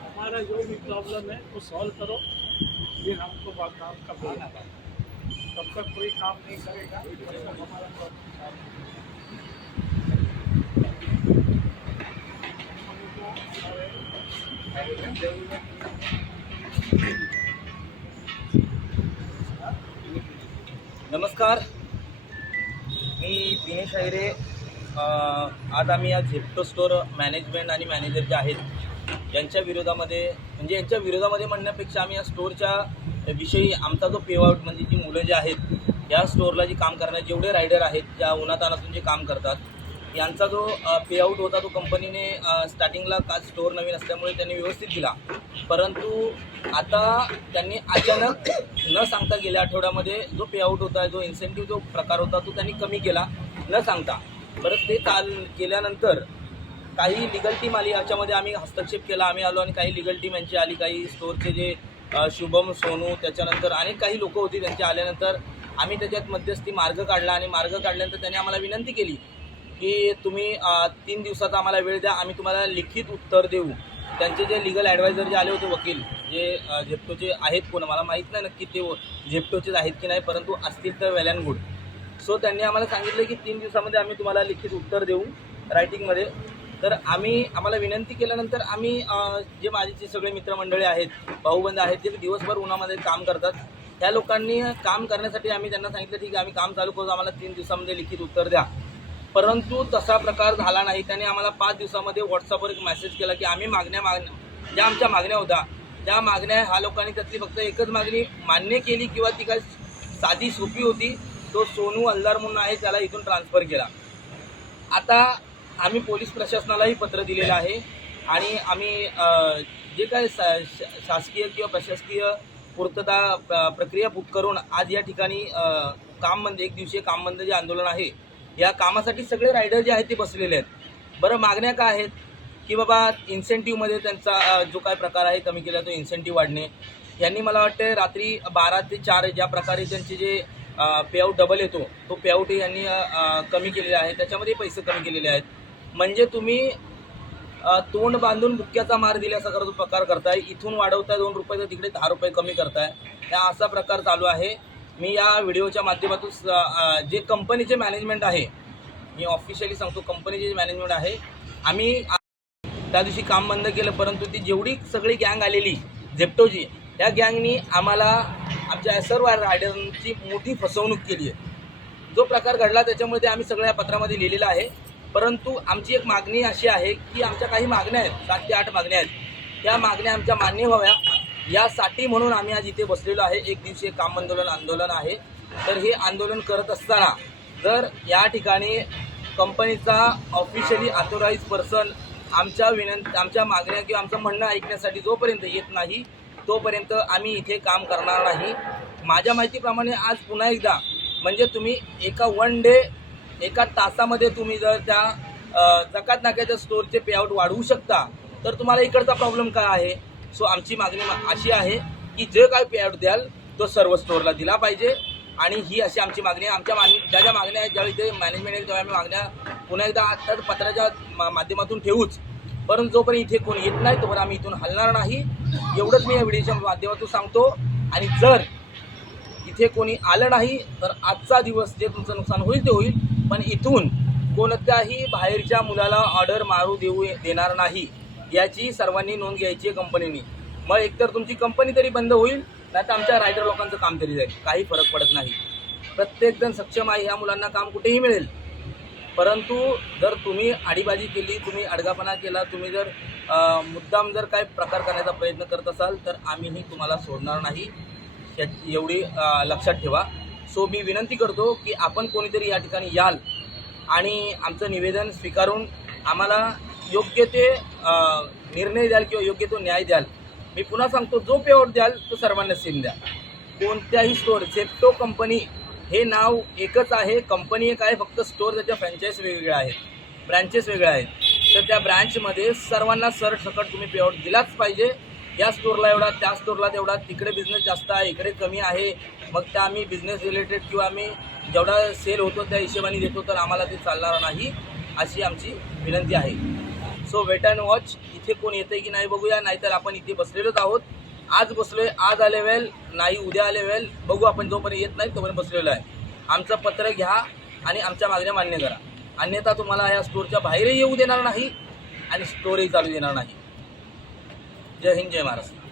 हमारा जो भी प्रॉब्लम है वो सॉल्व करो फिर हमको काम का तब तक कोई काम नहीं करेगा हमारा नमस्कार। मी दिनेश अ, आज आम्ही या झेप्टो स्टोअर मॅनेजमेंट आणि मॅनेजर जे आहेत यांच्या विरोधामध्ये म्हणजे यांच्या विरोधामध्ये म्हणण्यापेक्षा आम्ही या स्टोअरच्या विषयी आमचा जो पेआउट म्हणजे जी मुलं जी आहेत या स्टोअरला जी काम करणारे जेवढे रायडर आहेत ज्या उन्हातानातून जे काम करतात यांचा जो पेआउट होता तो कंपनीने स्टार्टिंगला का स्टोअर नवीन असल्यामुळे त्यांनी व्यवस्थित दिला. परंतु आता त्यांनी अचानक न सांगता गेल्या आठवड्यामध्ये जो पेआउट होता जो इन्सेंटिव्ह जो प्रकार होता तो त्यांनी कमी केला. न सांगता परत ते चाल केल्यानंतर काही लिगल टीम आली याच्यामध्ये आम्ही हस्तक्षेप केला आम्ही आलो आणि काही लिगल टीम यांची आली काही स्टोरचे जे शुभम सोनू त्याच्यानंतर अनेक काही लोकं होती त्यांची आल्यानंतर आम्ही त्याच्यात मध्यस्थी मार्ग काढला आणि मार्ग काढल्यानंतर त्यांनी आम्हाला विनंती केली की तुम्ही तीन दिवसाचा आम्हाला वेळ द्या आम्ही तुम्हाला लिखित उत्तर देऊ. त्यांचे जे लिगल ॲडवायझर जे आले होते वकील जे झेप्टोचे आहेत कोण मला माहीत नाही नक्की ते झेप्टोचेच आहेत की नाही परंतु असतील तर वेल अँड गुड सो त्यांनी आम्हाला सांगितलं की तीन दिवसामध्ये आम्ही तुम्हाला लिखित उत्तर देऊ रायटिंगमध्ये तर आम्ही आम्हाला विनंती केल्यानंतर आम्ही जे माझे जे सगळे मित्रमंडळी आहेत भाऊबंद आहेत जे दिवसभर उन्हामध्ये काम करतात त्या लोकांनी काम करण्यासाठी आम्ही त्यांना सांगितलं ठीक आहे आम्ही काम चालू करू आम्हाला तीन दिवसामध्ये लिखित उत्तर द्या. परंतु तसा प्रकार झाला नाही. त्याने आम्हाला पाच दिवसामध्ये व्हॉट्सअपवर एक मेसेज केला की आम्ही मागण्या मागण्या ज्या आमच्या मागण्या होत्या त्या मागण्या ह्या लोकांनी त्यातली फक्त एकच मागणी मान्य केली किंवा ती काय साधी सोपी होती. तो सोनू अल्दार म्हणून आहे त्याला इथून ट्रान्सफर केला. आता आम्ही पोलीस प्रशासनालाही पत्र दिलेलं आहे आणि आम्ही जे काय शा- शासकीय किंवा प्रशासकीय पूर्तता प्रक्रिया बुक करून आज या ठिकाणी काम बंद एक दिवसीय काम बंद जे आंदोलन आहे या कामासाठी सगळे रायडर जे आहेत ते बसलेले आहेत. बरं मागण्या काय आहेत? की बाबा इन्सेंटिव्हमध्ये त्यांचा जो काय प्रकार आहे कमी केला तो इन्सेंटिव्ह वाढणे. यांनी मला वाटतं रात्री बारा ते चार ज्या प्रकारे त्यांचे जे पेआउट डबल येतो. तो पेआउट यांनी कमी केलेला आहे. त्याच्यामध्ये पैसे कमी केलेले आहेत. म्हणजे तुम्ही तोंड बांधून बुक्क्याचा मार दिल्यासारखा जो प्रकार करताय इथून वाढवताय दोन रुपये तर तिकडे दहा रुपये कमी करताय. त्या असा प्रकार चालू आहे. मी या व्हिडिओच्या माध्यमातून स- जे कंपनीचे मॅनेजमेंट आहे मी ऑफिशियली सांगतो कंपनीचे जे मॅनेजमेंट आहे. आम्ही त्या दिवशी काम बंद केलं परंतु ती जेवढी सगळी गँग आलेली झेप्टोची त्या गँगनी आम्हाला आमच्या सर्व रायडरांची मोठी फसवणूक केली आहे. जो प्रकार घडला त्याच्यामुळे ते आम्ही सगळ्या पत्रामध्ये लिहिलेलं आहे. परंतु आमची एक मागणी अशी आहे की आमच्या काही मागण्या आहेत सात ते आठ मागण्या आहेत. त्या मागण्या आमच्या मान्य व्हाव्या. यासाठी म्हणून आम्ही आज इथे बसलेलो आहे. एक दिवसीय काम आंदोलन आंदोलन आहे. तर हे आंदोलन करत असताना जर या ठिकाणी कंपनीचा ऑफिशियली ऑथोराईज पर्सन आमच्या विनंती आमच्या मागण्या किंवा आमचं म्हणणं ऐकण्यासाठी जोपर्यंत येत नाही तोपर्यंत आम्ही इथे काम करणार नाही. माझ्या माहितीप्रमाणे आज पुन्हा एकदा म्हणजे तुम्ही एका वन डे एका तासामध्ये तुम्ही जर त्या जकात नाक्याच्या स्टोअरचे पेआउट वाढवू शकता तर तुम्हाला इकडचा प्रॉब्लेम काय आहे? सो आमची मागणी मा- अशी आहे की जे काय पेआउट द्याल तो सर्व स्टोअरला दिला पाहिजे. आणि ही अशी आमची मागणी आहे. आमच्या मान ज्या ज्या मागण्या आहेत ज्यावेळी ते मॅनेजमेंट येईल तेव्हा आम्ही मागण्या पुन्हा एकदा तर पत्राच्या मा- माध्यमातून ठेवूच. परंतु जोपर्यंत इथे कोणी येत नाही तोपर्यंत आम्ही इथून हलणार नाही. एवढंच मी या व्हिडिओच्या माध्यमातून सांगतो. आणि जर इथे कोणी आलं नाही तर आजचा दिवस जे तुमचं नुकसान होईल ते होईल. पण इथून कोणत्याही बाहेरच्या मुलाला ऑर्डर मारू देऊ देणार नाही याची सर्वांनी नोंद घ्यायची आहे कंपनीने. मग एकतर तुमची कंपनी तरी बंद होईल नाही तर आमच्या रायडर लोकांचं काम तरी जाईल. काही फरक पडत नाही. प्रत्येकजण सक्षम आहे ह्या मुलांना काम कुठेही मिळेल. परंतु जर तुम्ही आडीबाजी केली तुम्ही अडगापणा केला तुम्ही जर मुद्दाम जर काय प्रकार करण्याचा प्रयत्न करत असाल तर आम्हीही तुम्हाला सोडणार नाही. एवढी लक्षात ठेवा. सो मी विनंती करतो की आपण कोणीतरी या ठिकाणी याल आणि आमचं निवेदन स्वीकारून आम्हाला योग्य ते निर्णय द्याल किंवा योग्य तो न्याय द्याल. मी पुन्हा सांगतो जो पेआउट द्याल तो सर्वांना सेम द्या. कोणत्याही स्टोअर झेप्टो कंपनी हे नाव एकच आहे कंपनी एक आहे फक्त स्टोअर त्याच्या फ्रँचाईज वेगवेगळ्या आहेत. ब्रँचेस वेगळ्या आहेत. तर त्या ब्रँचमध्ये सर्वांना सरसकट तुम्ही पेआउट दिलाच पाहिजे. या स्टोअरला एवढा त्या स्टोअरला तेवढा तिकडे बिझनेस जास्त आहे इकडे कमी आहे. मग त्या आम्ही बिझनेस रिलेटेड किंवा आम्ही जेवढा सेल होतो त्या हिशोबाने देतो तर आम्हाला ते चालणार नाही अशी आमची विनंती आहे. सो वेट अँड वॉच इथे कोण येते की नाही बघूया नाहीतर आपण इथे बसलेलोच आहोत. आज बसलोय आज आले वेल नाही उद्या आले वेल बघू आपण जोपर्यंत येत नाही तोपर्यंत बसलेलो आहे. आमचं पत्र घ्या आणि आमच्या मागण्या मान्य करा. अन्यथा तुम्हाला या स्टोरच्या बाहेरही येऊ देणार नाही आणि स्टोरही चालू देणार नाही. जय हिंद जय महाराष्ट्र.